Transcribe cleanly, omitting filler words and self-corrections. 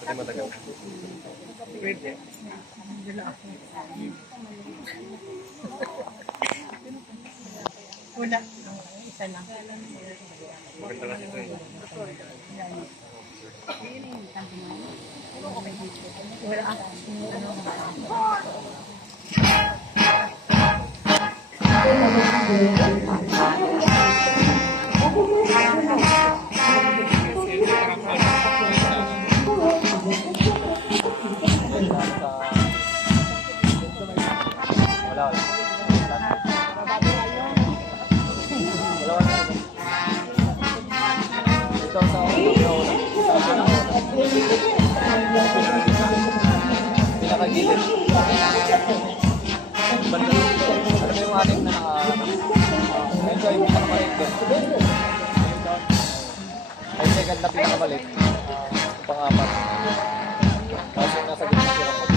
Pati matagal. Pwede. Una. Isa lang. Maganda kasi ito eh. Wala. Ikaw sa pinakagilid. Banda. Alam mo yung ating na medyo yung pinakamalit doon. Ay second na pinakamalit. Pang-apat. Tapos yung nasa gitna sila.